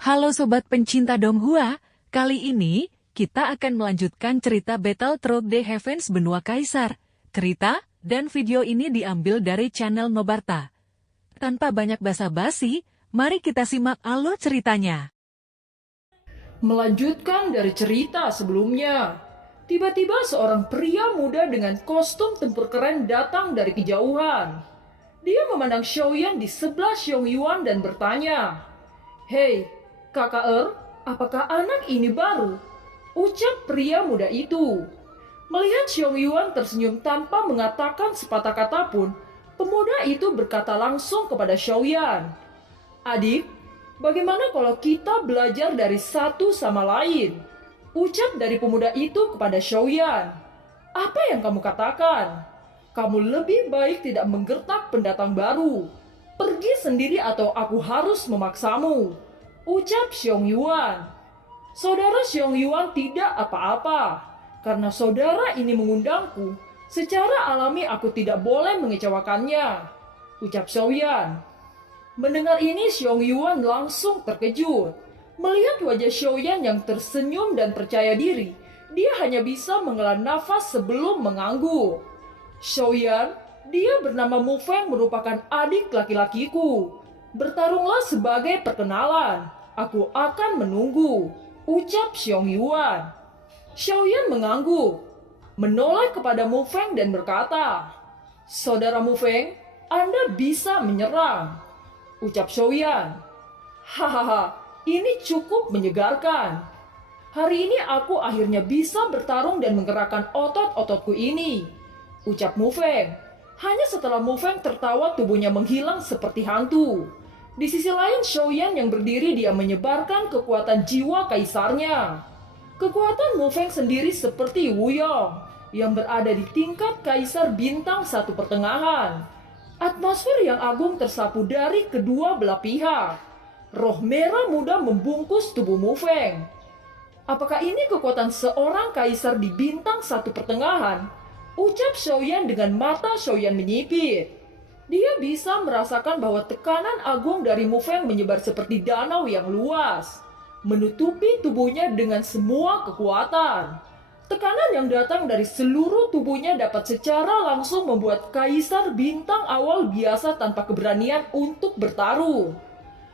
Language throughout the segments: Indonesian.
Halo Sobat pencinta Donghua, kali ini kita akan melanjutkan cerita Battle Through the Heavens Benua Kaisar. Cerita dan video ini diambil dari channel Nobarta. Tanpa banyak basa-basi, mari kita simak alur ceritanya. Melanjutkan dari cerita sebelumnya, tiba-tiba seorang pria muda dengan kostum tempur keren datang dari kejauhan. Dia memandang Xiaoyan di sebelah Xiong Yuan dan bertanya, "Hei, Kakak apakah anak ini baru?" Ucap pria muda itu. Melihat Xiong Yuan tersenyum tanpa mengatakan sepatah kata pun, pemuda itu berkata langsung kepada Xiaoyan, "Adik, bagaimana kalau kita belajar dari satu sama lain?" Ucap dari pemuda itu kepada Xiaoyan. "Apa yang kamu katakan? Kamu lebih baik tidak menggertak pendatang baru. Pergi sendiri atau aku harus memaksamu." Ucap Xiong Yuan. Saudara Xiong Yuan tidak apa-apa. Karena saudara ini mengundangku, secara alami aku tidak boleh mengecewakannya. Ucap Xiaoyan. Mendengar ini Xiong Yuan langsung terkejut. Melihat wajah Xiaoyan yang tersenyum dan percaya diri, dia hanya bisa menghela nafas sebelum mengangguk. "Xiaoyan, dia bernama Mu Feng merupakan adik laki-lakiku. Bertarunglah sebagai perkenalan. Aku akan menunggu." Ucap Xiong Yuan. Xiaoyan mengangguk, menoleh kepada Mu Feng dan berkata, "Saudara Mu Feng, Anda bisa menyerang." Ucap Xiaoyan. "Hahaha, ini cukup menyegarkan. Hari ini aku akhirnya bisa bertarung dan menggerakkan otot-ototku ini." Ucap Mu Feng. Hanya setelah Mu Feng tertawa tubuhnya menghilang seperti hantu. Di sisi lain Xiaoyan yang berdiri dia menyebarkan kekuatan jiwa kaisarnya. Kekuatan Mu Feng sendiri seperti Wu Yong yang berada di tingkat kaisar bintang 1 pertengahan. Atmosfer yang agung tersapu dari kedua belah pihak. Roh merah muda membungkus tubuh Mu Feng. Apakah ini kekuatan seorang kaisar di bintang 1 pertengahan? Ucap Xiaoyan dengan mata Xiaoyan menyipit. Dia bisa merasakan bahwa tekanan agung dari Mu Feng menyebar seperti danau yang luas, menutupi tubuhnya dengan semua kekuatan. Tekanan yang datang dari seluruh tubuhnya dapat secara langsung membuat kaisar bintang awal biasa tanpa keberanian untuk bertarung.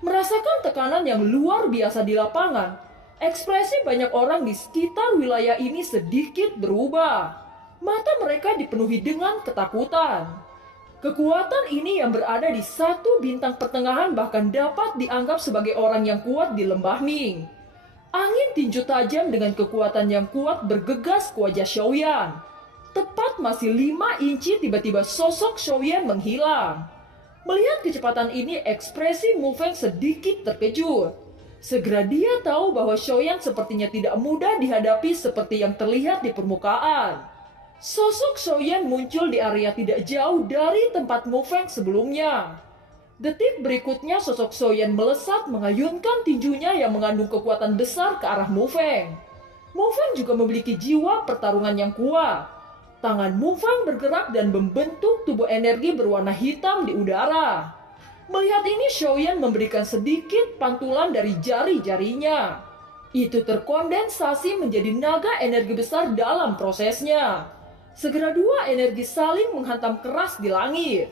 Merasakan tekanan yang luar biasa di lapangan, ekspresi banyak orang di sekitar wilayah ini sedikit berubah. Mata mereka dipenuhi dengan ketakutan. Kekuatan ini yang berada di 1 bintang pertengahan bahkan dapat dianggap sebagai orang yang kuat di lembah Ming. Angin tinju tajam dengan kekuatan yang kuat bergegas ke wajah Xiaoyan. Tepat masih 5 inci tiba-tiba sosok Xiaoyan menghilang. Melihat kecepatan ini ekspresi Mu Feng sedikit terkejut. Segera dia tahu bahwa Xiaoyan sepertinya tidak mudah dihadapi seperti yang terlihat di permukaan. Sosok Xiaoyan muncul di area tidak jauh dari tempat Mu Feng sebelumnya. Detik berikutnya sosok Xiaoyan melesat mengayunkan tinjunya yang mengandung kekuatan besar ke arah Mu Feng. Mu Feng juga memiliki jiwa pertarungan yang kuat. Tangan Mu Feng bergerak dan membentuk tubuh energi berwarna hitam di udara. Melihat ini Xiaoyan memberikan sedikit pantulan dari jari-jarinya. Itu terkondensasi menjadi naga energi besar dalam prosesnya. Segera 2 energi saling menghantam keras di langit.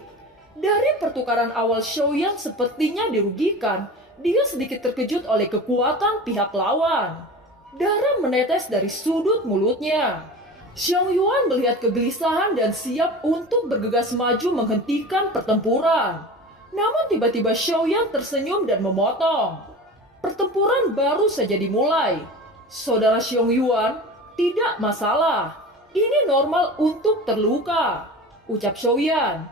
Dari pertukaran awal Xiaoyan sepertinya dirugikan, dia sedikit terkejut oleh kekuatan pihak lawan. Darah menetes dari sudut mulutnya. Xiong Yuan melihat kegelisahan dan siap untuk bergegas maju menghentikan pertempuran. Namun tiba-tiba Xiaoyan tersenyum dan memotong. Pertempuran baru saja dimulai. "Saudara Xiong Yuan, tidak masalah. Ini normal untuk terluka," ucap Xiaoyan.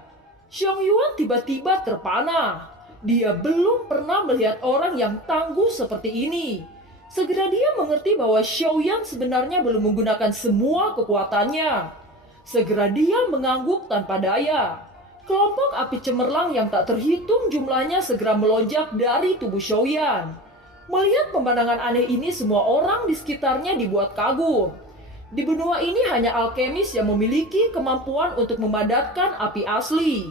Xiong Yuan tiba-tiba terpana. Dia belum pernah melihat orang yang tangguh seperti ini. Segera dia mengerti bahwa Xiaoyan sebenarnya belum menggunakan semua kekuatannya. Segera dia mengangguk tanpa daya. Kelompok api cemerlang yang tak terhitung jumlahnya segera melonjak dari tubuh Xiaoyan. Melihat pemandangan aneh ini, semua orang di sekitarnya dibuat kagum. Di benua ini hanya alkemis yang memiliki kemampuan untuk memadatkan api asli.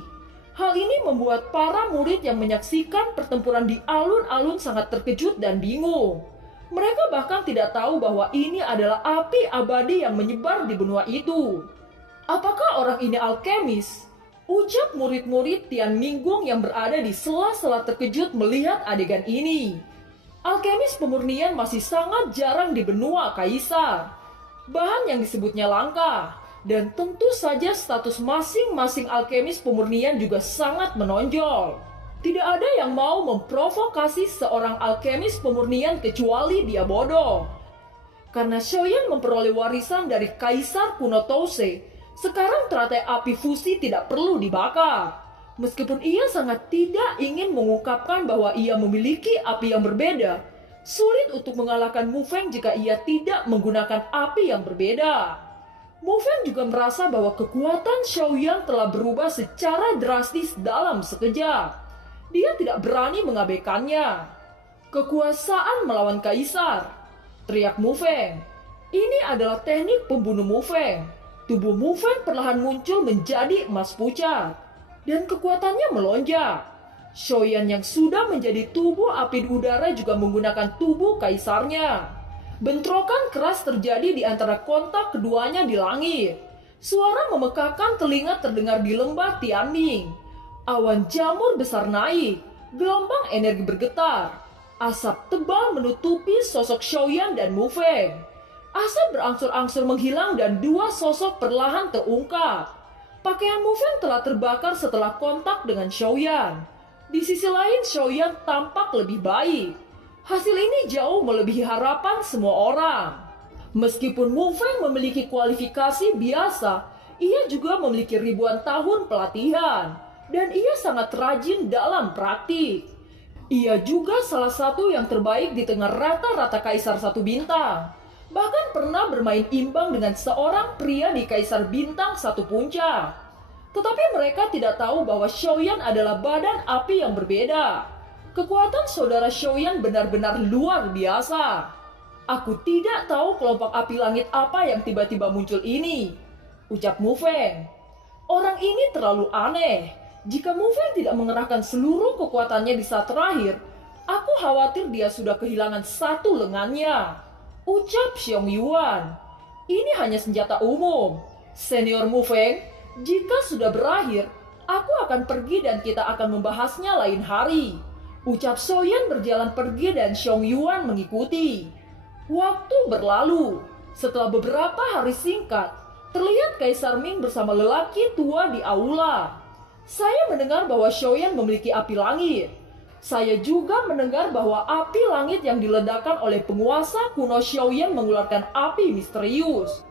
Hal ini membuat para murid yang menyaksikan pertempuran di alun-alun sangat terkejut dan bingung. Mereka bahkan tidak tahu bahwa ini adalah api abadi yang menyebar di benua itu. Apakah orang ini alkemis? Ucap murid-murid Tian Minggung yang berada di sela-sela terkejut melihat adegan ini. Alkemis pemurnian masih sangat jarang di benua Kaisar. Bahan yang disebutnya langka, dan tentu saja status masing-masing alkemis pemurnian juga sangat menonjol. Tidak ada yang mau memprovokasi seorang alkemis pemurnian kecuali dia bodoh. Karena Xiaoyan memperoleh warisan dari Kaisar kuno Tousei, sekarang teratai api fusi tidak perlu dibakar. Meskipun ia sangat tidak ingin mengungkapkan bahwa ia memiliki api yang berbeda, sulit untuk mengalahkan Mu Feng jika ia tidak menggunakan api yang berbeda. Mu Feng juga merasa bahwa kekuatan Xiaoyan telah berubah secara drastis dalam sekejap. Dia tidak berani mengabaikannya. Kekuasaan melawan Kaisar, teriak Mu Feng. Ini adalah teknik pembunuh Mu Feng. Tubuh Mu Feng perlahan muncul menjadi emas pucat, dan kekuatannya melonjak. Xiaoyan yang sudah menjadi tubuh api udara juga menggunakan tubuh kaisarnya. Bentrokan keras terjadi di antara kontak keduanya di langit. Suara memekakkan telinga terdengar di lembah Tianming. Awan jamur besar naik, gelombang energi bergetar. Asap tebal menutupi sosok Xiaoyan dan Mu Feng. Asap berangsur-angsur menghilang dan dua sosok perlahan terungkap. Pakaian Mu Feng telah terbakar setelah kontak dengan Xiaoyan. Di sisi lain, Xiaoyan tampak lebih baik. Hasil ini jauh melebihi harapan semua orang. Meskipun Mu Feng memiliki kualifikasi biasa, ia juga memiliki ribuan tahun pelatihan, dan ia sangat rajin dalam praktik. Ia juga salah satu yang terbaik di tengah rata-rata kaisar satu bintang. Bahkan pernah bermain imbang dengan seorang pria di Kaisar Bintang satu puncak. Tetapi mereka tidak tahu bahwa Xiaoyan adalah badan api yang berbeda. Kekuatan saudara Xiaoyan benar-benar luar biasa. Aku tidak tahu kelompok api langit apa yang tiba-tiba muncul ini, ucap Mu Feng. Orang ini terlalu aneh. Jika Mu Feng tidak mengerahkan seluruh kekuatannya di saat terakhir, aku khawatir dia sudah kehilangan satu lengannya. Ucap Xiong Yuan. Ini hanya senjata umum. Senior Mu Feng, jika sudah berakhir, aku akan pergi dan kita akan membahasnya lain hari. Ucap Xiaoyan berjalan pergi dan Xiong Yuan mengikuti. Waktu berlalu. Setelah beberapa hari singkat, terlihat Kaisar Ming bersama lelaki tua di aula. Saya mendengar bahwa Xiaoyan memiliki api langit. Saya juga mendengar bahwa api langit yang diledakkan oleh penguasa kuno Xiaoyan mengeluarkan api misterius.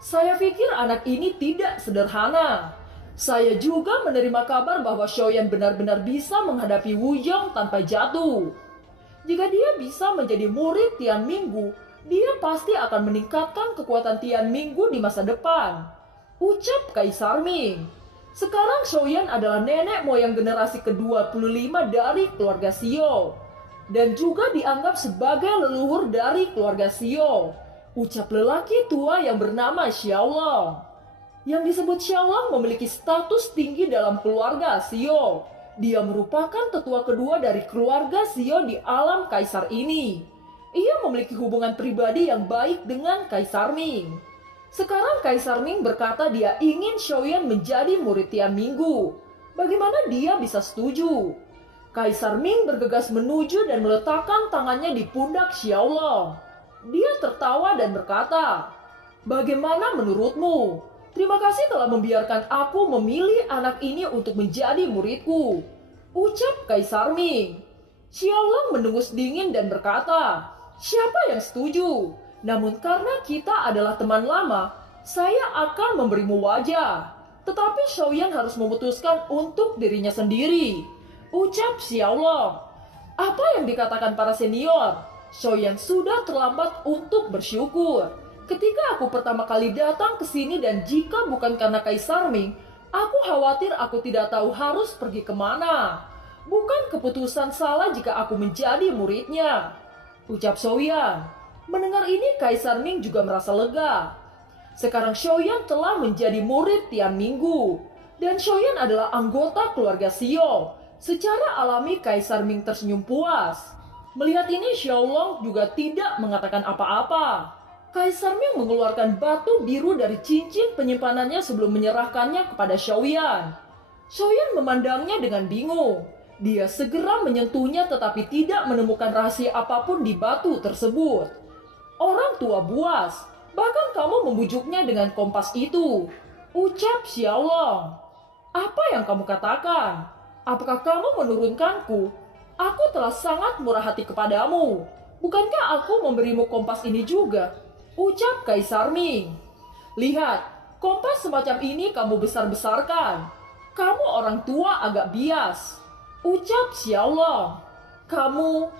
Saya pikir anak ini tidak sederhana. Saya juga menerima kabar bahwa Xiaoyan benar-benar bisa menghadapi Wu Yong tanpa jatuh. Jika dia bisa menjadi murid Tian Minggu, dia pasti akan meningkatkan kekuatan Tian Minggu di masa depan, ucap Kaisar Ming. Sekarang Xiaoyan adalah nenek moyang generasi ke-25 dari keluarga Xiao, dan juga dianggap sebagai leluhur dari keluarga Xiao, ucap lelaki tua yang bernama Xiaolong. Yang disebut Xiaolong memiliki status tinggi dalam keluarga Xiao. Dia merupakan tetua kedua dari keluarga Xiao di alam Kaisar ini. Ia memiliki hubungan pribadi yang baik dengan Kaisar Ming. Sekarang Kaisar Ming berkata dia ingin Xiaoyan menjadi murid Tian Minggu. Bagaimana dia bisa setuju? Kaisar Ming bergegas menuju dan meletakkan tangannya di pundak Xiaolong. Dia tertawa dan berkata, "Bagaimana menurutmu? Terima kasih telah membiarkan aku memilih anak ini untuk menjadi muridku," ucap Kaisar Ming. Xiaolong mendengus dingin dan berkata, "Siapa yang setuju? Namun karena kita adalah teman lama, saya akan memberimu wajah. Tetapi Xiaoyan harus memutuskan untuk dirinya sendiri," ucap Xiaolong. Apa yang dikatakan para senior? Xiaoyan sudah terlambat untuk bersyukur. Ketika aku pertama kali datang ke sini dan jika bukan karena Kaisar Ming, aku khawatir aku tidak tahu harus pergi kemana. Bukan keputusan salah jika aku menjadi muridnya, ucap Xiaoyan. Mendengar ini, Kaisar Ming juga merasa lega. Sekarang Xiaoyan telah menjadi murid Tian Minggu. Dan Xiaoyan adalah anggota keluarga Xiao. Secara alami Kaisar Ming tersenyum puas. Melihat ini Xiaolong juga tidak mengatakan apa-apa. Kaisar Ming mengeluarkan batu biru dari cincin penyimpanannya sebelum menyerahkannya kepada Xiaoyan. Xiaoyan memandangnya dengan bingung. Dia segera menyentuhnya tetapi tidak menemukan rahasia apapun di batu tersebut. Orang tua buas, bahkan kamu membujuknya dengan kompas itu. Ucap Xiaolong. Apa yang kamu katakan? Apakah kamu menurunkanku? Aku telah sangat murah hati kepadamu. Bukankah aku memberimu kompas ini juga? Ucap Kaisar Ming. Lihat, kompas semacam ini kamu besar-besarkan. Kamu orang tua agak bias. Ucap Xiaolong. Kamu,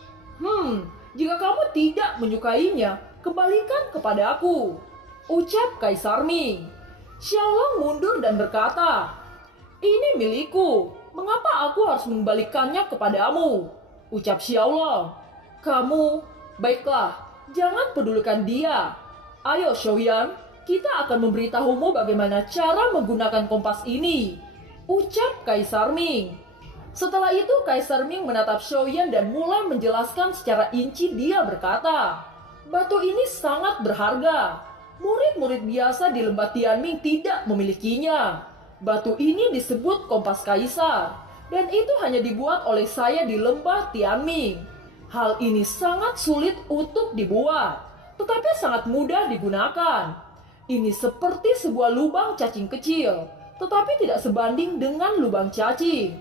jika kamu tidak menyukainya, kembalikan kepadaku. Ucap Kaisar Ming. Xiaolong mundur dan berkata, ini milikku. Mengapa aku harus mengembalikannya kepadamu? Ucap Xiaolong. Kamu, baiklah, jangan pedulikan dia. Ayo Xiaoyan, kita akan memberitahumu bagaimana cara menggunakan kompas ini. Ucap Kaisar Ming. Setelah itu Kaisar Ming menatap Xiaoyan dan mulai menjelaskan secara rinci. Dia berkata, batu ini sangat berharga. Murid-murid biasa di lembah Tianming tidak memilikinya. Batu ini disebut kompas kaisar, dan itu hanya dibuat oleh saya di lembah Tianming. Hal ini sangat sulit untuk dibuat, tetapi sangat mudah digunakan. Ini seperti sebuah lubang cacing kecil, tetapi tidak sebanding dengan lubang cacing.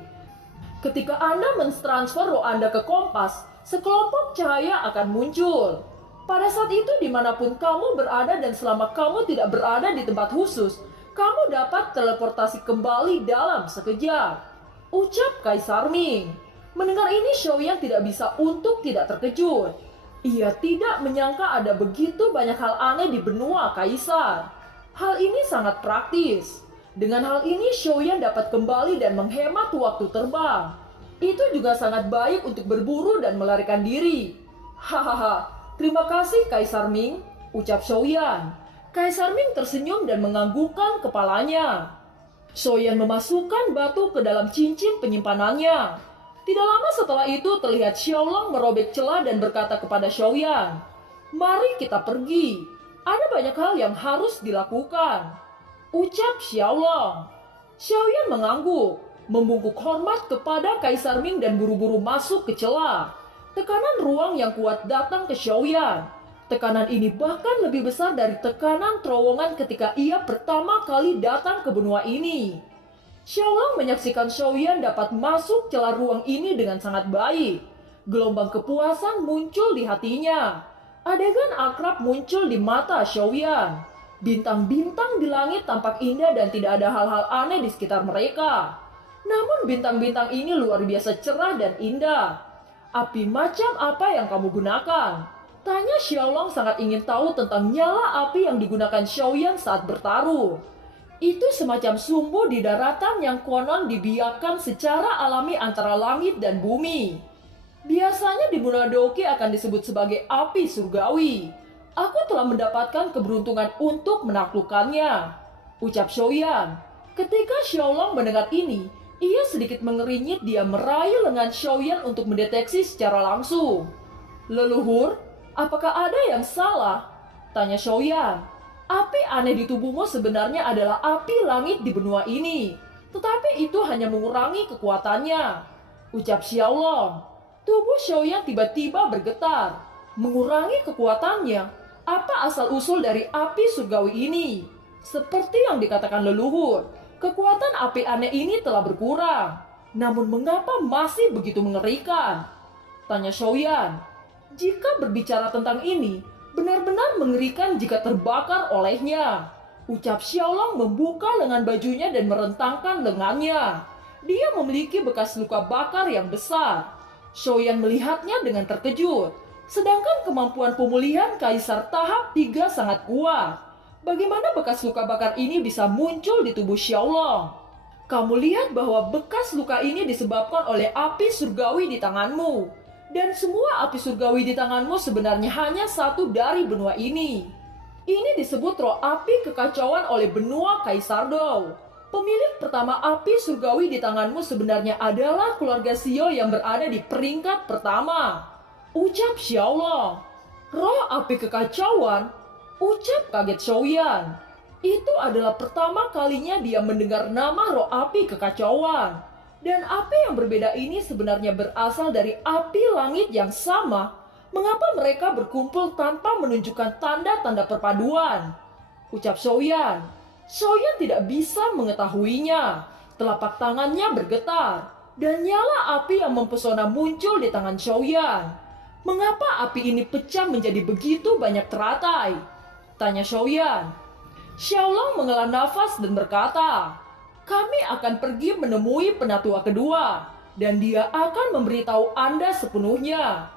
Ketika Anda mentransfer roh Anda ke kompas, sekelompok cahaya akan muncul. Pada saat itu dimanapun kamu berada dan selama kamu tidak berada di tempat khusus, kamu dapat teleportasi kembali dalam sekejap. Ucap Kaisar Ming. Mendengar ini Xiaoyan tidak bisa untuk tidak terkejut. Ia tidak menyangka ada begitu banyak hal aneh di benua Kaisar. Hal ini sangat praktis. Dengan hal ini Xiaoyan dapat kembali dan menghemat waktu terbang. Itu juga sangat baik untuk berburu dan melarikan diri. Hahaha, terima kasih Kaisar Ming, ucap Xiaoyan. Kaisar Ming tersenyum dan menganggukkan kepalanya. Xiaoyan memasukkan batu ke dalam cincin penyimpanannya. Tidak lama setelah itu terlihat Xiaolong merobek celah dan berkata kepada Xiaoyan, mari kita pergi. Ada banyak hal yang harus dilakukan. Ucap Xiaolong. Xiaoyan mengangguk, membungkuk hormat kepada Kaisar Ming dan buru-buru masuk ke celah. Tekanan ruang yang kuat datang ke Xiaoyan. Tekanan ini bahkan lebih besar dari tekanan terowongan ketika ia pertama kali datang ke benua ini. Xiaolong menyaksikan Xiaoyan dapat masuk celah ruang ini dengan sangat baik. Gelombang kepuasan muncul di hatinya. Adegan akrab muncul di mata Xiaoyan. Bintang-bintang di langit tampak indah dan tidak ada hal-hal aneh di sekitar mereka. Namun bintang-bintang ini luar biasa cerah dan indah. Api macam apa yang kamu gunakan? Tanya Xiaolong sangat ingin tahu tentang nyala api yang digunakan Xiaoyan saat bertaruh. Itu semacam sumbu di daratan yang konon dibiarkan secara alami antara langit dan bumi. Biasanya di Bunadoki akan disebut sebagai api surgawi. Aku telah mendapatkan keberuntungan untuk menaklukkannya. Ucap Xiaoyan. Ketika Xiaolong mendengar ini, ia sedikit mengeringit. Dia meraih lengan Xiaoyan untuk mendeteksi secara langsung. Leluhur, apakah ada yang salah? Tanya Xiaoyan. Api aneh di tubuhmu sebenarnya adalah api langit di benua ini. Tetapi itu hanya mengurangi kekuatannya. Ucap Xiaolong. Tubuh Xiaoyan tiba-tiba bergetar. Mengurangi kekuatannya? Apa asal-usul dari api surgawi ini? Seperti yang dikatakan leluhur, kekuatan api aneh ini telah berkurang. Namun mengapa masih begitu mengerikan? Tanya Xiaoyan. Jika berbicara tentang ini, benar-benar mengerikan jika terbakar olehnya. Ucap Xiaolong membuka lengan bajunya dan merentangkan lengannya. Dia memiliki bekas luka bakar yang besar. Xiaoyan melihatnya dengan terkejut. Sedangkan kemampuan pemulihan Kaisar tahap 3 sangat kuat. Bagaimana bekas luka bakar ini bisa muncul di tubuh Xiaolong? Kamu lihat bahwa bekas luka ini disebabkan oleh api surgawi di tanganmu. Dan semua api surgawi di tanganmu sebenarnya hanya satu dari benua ini. Ini disebut roh api kekacauan oleh benua Kaisar Dou. Pemilik pertama api surgawi di tanganmu sebenarnya adalah keluarga Xiao yang berada di peringkat pertama. Ucap Xiaolong. Roh api kekacauan. Ucap kaget Xiaoyan. Itu adalah pertama kalinya dia mendengar nama roh api kekacauan. Dan api yang berbeda ini sebenarnya berasal dari api langit yang sama. Mengapa mereka berkumpul tanpa menunjukkan tanda-tanda perpaduan? Ucap Xiaoyan. Xiaoyan tidak bisa mengetahuinya. Telapak tangannya bergetar. Dan nyala api yang mempesona muncul di tangan Xiaoyan. Mengapa api ini pecah menjadi begitu banyak teratai? Tanya Xiaoyan. Xiaolong menghela nafas dan berkata, kami akan pergi menemui penatua kedua. Dan dia akan memberitahu Anda sepenuhnya.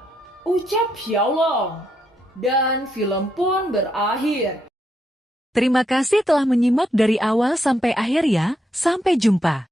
Ucap Xiaolong. Dan film pun berakhir. Terima kasih telah menyimak dari awal sampai akhir ya. Sampai jumpa.